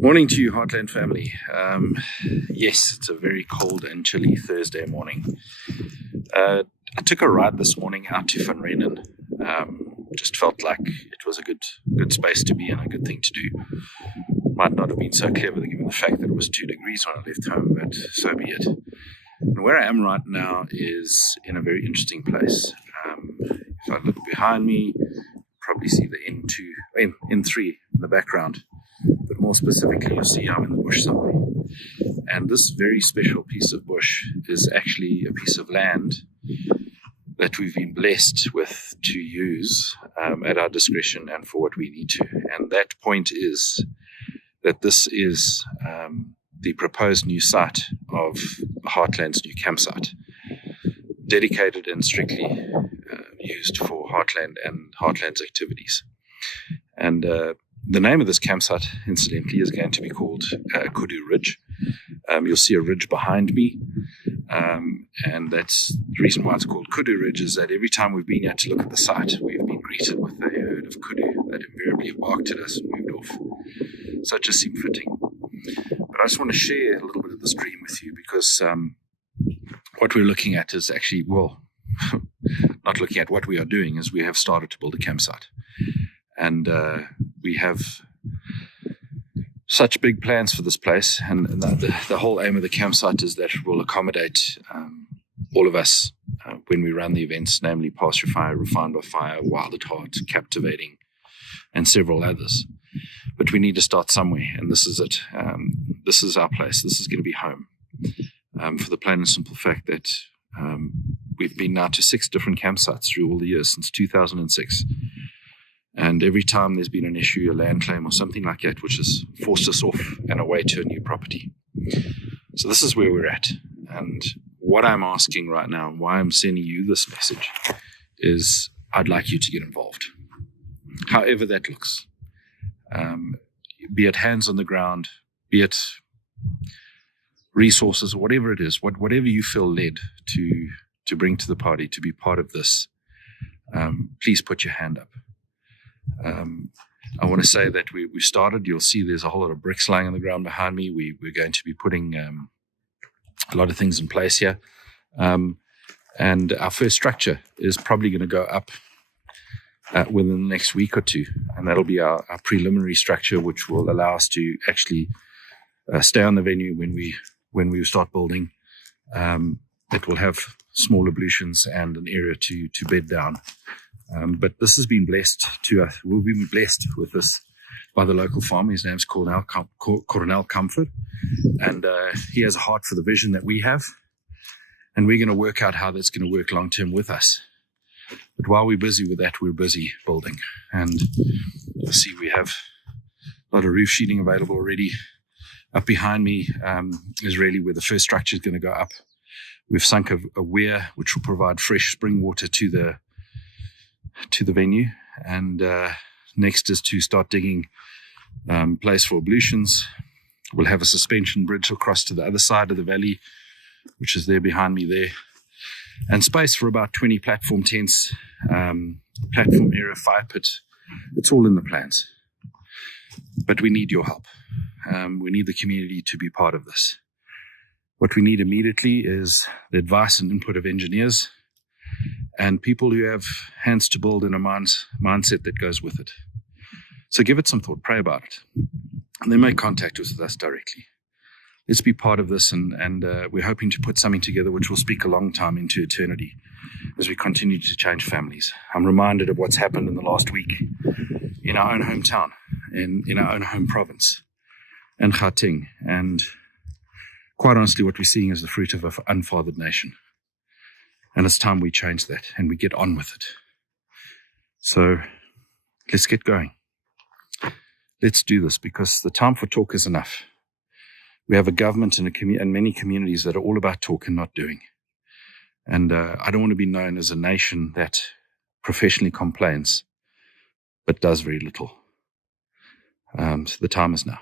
Morning to you, Heartland family. Yes, it's a very cold and chilly Thursday morning. I took a ride this morning out to Van Renen. Just felt like it was a good space to be in, a good thing to do. Might not have been so clever given the fact that it was 2 degrees when I left home, but so be it. And where I am right now is in a very interesting place. If I look behind me, probably see the N3 in the background. But more specifically, you'll see I'm in the bush somewhere. And this very special piece of bush is actually a piece of land that we've been blessed with to use at our discretion and for what we need to. And that point is that this is the proposed new site of Heartland's new campsite, dedicated and strictly used for Heartland and Heartland's activities. And the name of this campsite, incidentally, is going to be called Kudu Ridge. You'll see a ridge behind me, and that's the reason why it's called Kudu Ridge, is that every time we've been here to look at the site, we've been greeted with a herd of kudu that invariably have barked at us and moved off. So it just seemed fitting. But I just want to share a little bit of this dream with you because what we're looking at is actually, not looking at what we are doing, is we have started to build a campsite. And we have such big plans for this place, and the whole aim of the campsite is that it will accommodate all of us when we run the events, namely Pasture Fire, Refined by Fire, Wild at Heart, Captivating, and several others. But we need to start somewhere, and this is it. This is our place. This is going to be home, for the plain and simple fact that we've been now to 6 different campsites through all the years since 2006. And every time there's been an issue, a land claim or something like that, which has forced us off and away to a new property. So this is where we're at. And what I'm asking right now, and why I'm sending you this message, is I'd like you to get involved. However that looks. Be it hands on the ground, be it resources, or whatever it is, whatever you feel led to bring to the party, to be part of this, please put your hand up. I want to say that we started. You'll see there's a whole lot of bricks lying on the ground behind me. We're going to be putting a lot of things in place here. And our first structure is probably going to go up within the next week or two. And that'll be our preliminary structure, which will allow us to actually stay on the venue when we start building. It will have small ablutions and an area to bed down. But this has been blessed to us. We've been blessed with this by the local farmer. His name's Coronel Comfort. And he has a heart for the vision that we have. And we're going to work out how that's going to work long term with us. But while we're busy with that, we're busy building. And you'll see we have a lot of roof sheeting available already. Up behind me is really where the first structure is going to go up. We've sunk a weir which will provide fresh spring water to the venue, and next is to start digging place for ablutions. We'll have a suspension bridge across to the other side of the valley, which is there behind me there, and space for about 20 platform tents, platform area, fire pit. It's all in the plans, but we need your help. We need the community to be part of this. What we need immediately is the advice and input of engineers and people who have hands to build in a mindset that goes with it. So give it some thought, pray about it, and then make contact with us directly. Let's be part of this, and we're hoping to put something together which will speak a long time into eternity as we continue to change families. I'm reminded of what's happened in the last week in our own hometown, in our own home province, in Gauteng, and quite honestly what we're seeing is the fruit of an unfathered nation. And it's time we change that and we get on with it. So let's get going. Let's do this, because the time for talk is enough. We have a government and many communities that are all about talk and not doing. And I don't want to be known as a nation that professionally complains but does very little. So the time is now.